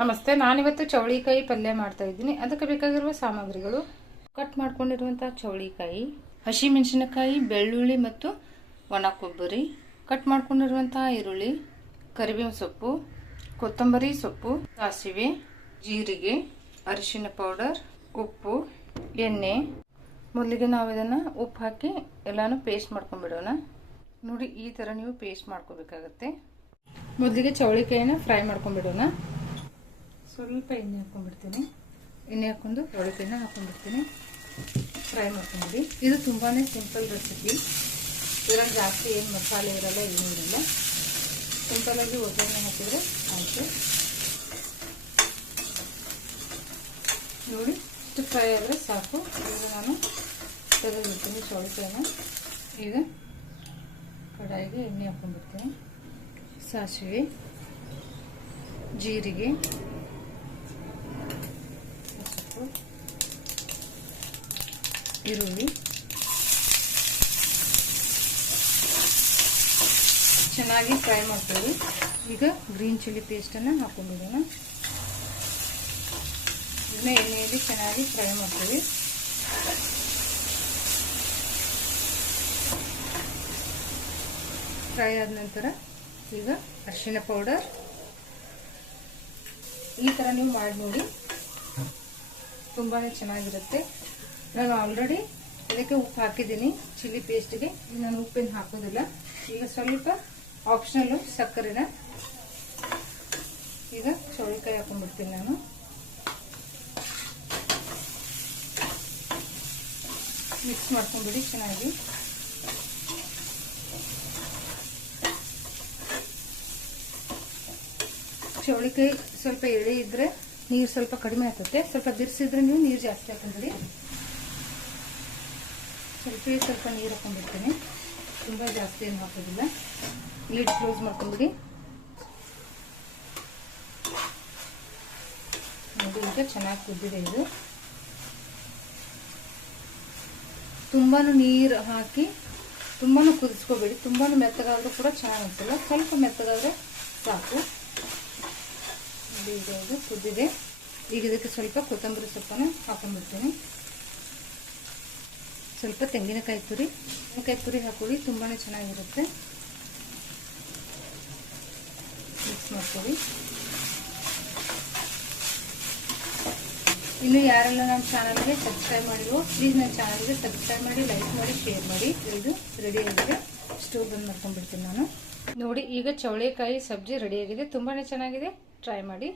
ನಮಸ್ತೆ, ನಾನಿವತ್ತು ಚವಳಿಕಾಯಿ ಪಲ್ಯ ಮಾಡ್ತಾ ಇದ್ದೀನಿ. ಅದಕ್ಕೆ ಬೇಕಾಗಿರುವ ಸಾಮಗ್ರಿಗಳು: ಕಟ್ ಮಾಡ್ಕೊಂಡಿರುವಂತಹ ಚವಳಿಕಾಯಿ, ಹಸಿ ಮೆಣಸಿನಕಾಯಿ, ಬೆಳ್ಳುಳ್ಳಿ ಮತ್ತು ಒಣ ಕೊಬ್ಬರಿ, ಕಟ್ ಮಾಡ್ಕೊಂಡಿರುವಂತಹ ಈರುಳ್ಳಿ, ಕರಿಬೇವು ಸೊಪ್ಪು, ಕೊತ್ತಂಬರಿ ಸೊಪ್ಪು, ಸಾಸಿವೆ, ಜೀರಿಗೆ, ಅರಿಶಿನ ಪೌಡರ್, ಉಪ್ಪು, ಎಣ್ಣೆ. ಮೊದಲಿಗೆ ನಾವು ಇದನ್ನು ಉಪ್ಪು ಹಾಕಿ ಎಲ್ಲಾನು ಪೇಸ್ಟ್ ಮಾಡ್ಕೊಂಡ್ಬಿಡೋಣ. ನೋಡಿ, ಈ ಥರ ನೀವು ಪೇಸ್ಟ್ ಮಾಡ್ಕೋಬೇಕಾಗತ್ತೆ. ಮೊದಲಿಗೆ ಚವಳಿಕಾಯಿನ ಫ್ರೈ ಮಾಡ್ಕೊಂಡ್ಬಿಡೋಣ. ಸ್ವಲ್ಪ ಎಣ್ಣೆ ಹಾಕೊಂಡ್ಬಿಡ್ತೀನಿ. ಎಣ್ಣೆ ಹಾಕೊಂಡು ಚವಳಿಕಾಯಿನ ಹಾಕೊಂಡ್ಬಿಡ್ತೀನಿ. ಫ್ರೈ ಮಾಡ್ಕೊಂಡ್ಬಿಡಿ. ಇದು ತುಂಬಾ ಸಿಂಪಲ್ ರೆಸಿಪಿ. ಇದರಲ್ಲಿ ಜಾಸ್ತಿ ಏನು ಮಸಾಲೆ ಇರಲ್ಲ, ಏನೂ ಇರಲ್ಲ. ಸಿಂಪಲಾಗಿ ಒಗ್ಗರಣೆ ಹಾಕಿದರೆ ಆಯಿತು. ನೋಡಿ, ಇಷ್ಟು ಫ್ರೈ ಆದರೆ ಸಾಕು. ಈಗ ನಾನು ತೆಗೆದುಬಿಡ್ತೀನಿ ಚವಳಿಕಾಯಿನ. ಈಗ ಕಡಾಯಿಗೆ ಎಣ್ಣೆ ಹಾಕೊಂಡ್ಬಿಡ್ತೀನಿ. ಸಾಸಿವೆ, ಜೀರಿಗೆ, ಈರುಳ್ಳಿ ಚೆನ್ನಾಗಿ ಫ್ರೈ ಮಾಡ್ತೀವಿ. ಈಗ ಗ್ರೀನ್ ಚಿಲ್ಲಿ ಪೇಸ್ಟನ್ನು ಹಾಕೊಂಡಿದ್ದೀನಿ. ಇದನ್ನ ಎಣ್ಣೆಯಲ್ಲಿ ಚೆನ್ನಾಗಿ ಫ್ರೈ ಮಾಡ್ತೀವಿ. ಫ್ರೈ ಆದ ನಂತರ ಈಗ ಅರಿಶಿನ ಪೌಡರ್. ಈ ಥರ ನೀವು ಮಾಡಿ ನೋಡಿ, ತುಂಬಾ ಚೆನ್ನಾಗಿರುತ್ತೆ. ನಾನು ಆಲ್ರೆಡಿ ಇದಕ್ಕೆ ಉಪ್ಪು ಹಾಕಿದ್ದೀನಿ ಚಿಲ್ಲಿ ಪೇಸ್ಟ್ಗೆ. ನಾನು ಉಪ್ಪೇನು ಹಾಕೋದಿಲ್ಲ. ಈಗ ಸ್ವಲ್ಪ ಆಪ್ಷನಲ್ಲು ಸಕ್ಕರೆನ ಈಗ ಚವಳಿಕಾಯಿ ಹಾಕೊಂಡ್ಬಿಡ್ತೀನಿ ನಾನು. ಮಿಕ್ಸ್ ಮಾಡ್ಕೊಂಡ್ಬಿಡಿ ಚೆನ್ನಾಗಿ. ಚವಳಿಕಾಯಿ ಸ್ವಲ್ಪ ಎಳೆ ಇದ್ರೆ ನೀರು ಸ್ವಲ್ಪ ಕಡಿಮೆ ಆಗ್ತದೆ. ಸ್ವಲ್ಪ ಬಿರ್ಸಿದ್ರೆ ನೀವು ನೀರು ಜಾಸ್ತಿ ಹಾಕೊಂಡ್ಬಿಡಿ. ಸ್ವಲ್ಪ ನೀರು ಹಾಕೊಂಡ್ಬಿಡ್ತೀನಿ. ತುಂಬ ಜಾಸ್ತಿ ಏನು ಹಾಕೋದಿಲ್ಲ. ಲಿಡ್ ಕ್ಲೋಸ್ ಮಾಡ್ಕೊಂಡ್ಬಿಡಿ. ನೋಡಿ, ಈಗ ಚೆನ್ನಾಗಿ ಕುದ್ದಿದೆ. ಇದು ತುಂಬಾ ನೀರು ಹಾಕಿ ತುಂಬಾ ಕುದಿಸ್ಕೋಬೇಡಿ. ತುಂಬಾ ಮೆತ್ತಗಾದ್ರೂ ಕೂಡ ಚೆನ್ನಾಗಿ ಅನಿಸಲ್ಲ. ಸ್ವಲ್ಪ ಮೆತ್ತಗಾದ್ರೆ ಸಾಕು. ಇದು ಕುದ್ದಿದೆ. ಈಗ ಇದಕ್ಕೆ ಸ್ವಲ್ಪ ಕೊತ್ತಂಬರಿ ಸೊಪ್ಪನ್ನು ಹಾಕೊಂಡ್ಬಿಡ್ತೀನಿ. ಸ್ವಲ್ಪ ತೆಂಗಿನಕಾಯಿ ತುರಿ ಹಾಕೊಳ್ಳಿ, ತುಂಬಾ ಚೆನ್ನಾಗಿರುತ್ತೆ. ಮಿಕ್ಸ್ ಮಾಡ್ಕೊಳ್ಳಿ. ಇನ್ನು ಯಾರೆಲ್ಲ ನಮ್ಮ ಚಾನಲ್ಗೆ ಸಬ್ಸ್ಕ್ರೈಬ್ ಮಾಡಿರೋ ಪ್ಲೀಸ್ ನನ್ನ ಚಾನಲ್ಗೆ ಸಬ್ಸ್ಕ್ರೈಬ್ ಮಾಡಿ, ಲೈಕ್ ಮಾಡಿ, ಶೇರ್ ಮಾಡಿ. ಇದು ರೆಡಿ ಆಗಿದೆ. ಸ್ಟೋವ್ ಬಂದ್ ಮಾಡ್ಕೊಂಡ್ಬಿಡ್ತೀನಿ ನಾನು. ನೋಡಿ, ಈಗ ಚವಳಿಕಾಯಿ ಸಬ್ಜಿ ರೆಡಿ ಆಗಿದೆ. ತುಂಬಾ ಚೆನ್ನಾಗಿದೆ. ಟ್ರೈ ಮಾಡಿ.